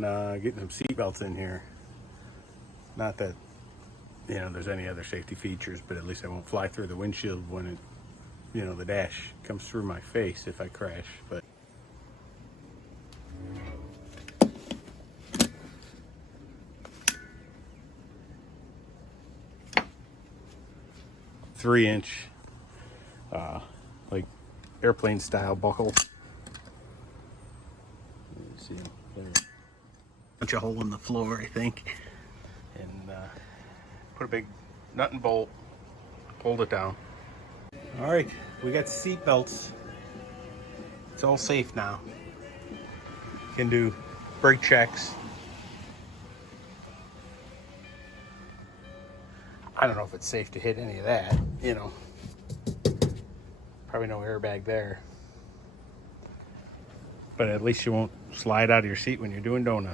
Getting some seat belts in here. Not that, you know, there's any other safety features, but at least I won't fly through the windshield when it, you know, the dash comes through my face if I crash. But three-inch, like airplane style buckle. See, there's a bunch of hole in the floor, I think, and put a big nut and bolt, hold it down. All right, we got seat belts. It's all safe now. Can do brake checks. I don't know if it's safe to hit any of that, you know. Probably no airbag there. But at least you won't slide out of your seat when you're doing donuts.